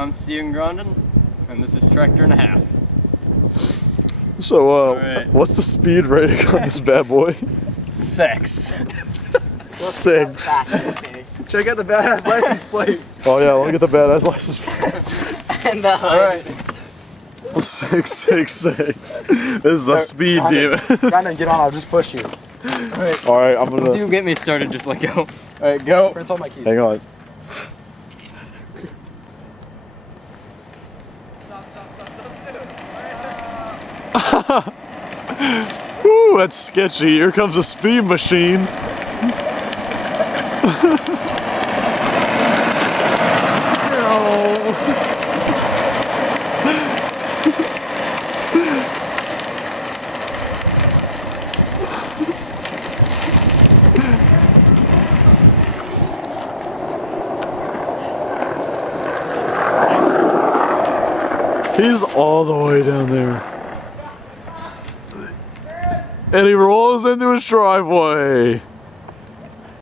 I'm Cian Grondin, and this is Tractor and a Half. So, Alright. what's the speed rating on this bad boy? 6. 6. Check out the badass license plate. Oh yeah, let me get the badass license plate. And the Alright. 666. This is a speed demon. Brandon, get on, I'll just push you. Alright, I'm gonna... Do get me started, just let go. Alright, go. Print all my keys. Hang on. Ooh, that's sketchy. Here comes a speed machine. He's all the way down there. And he rolls into his driveway.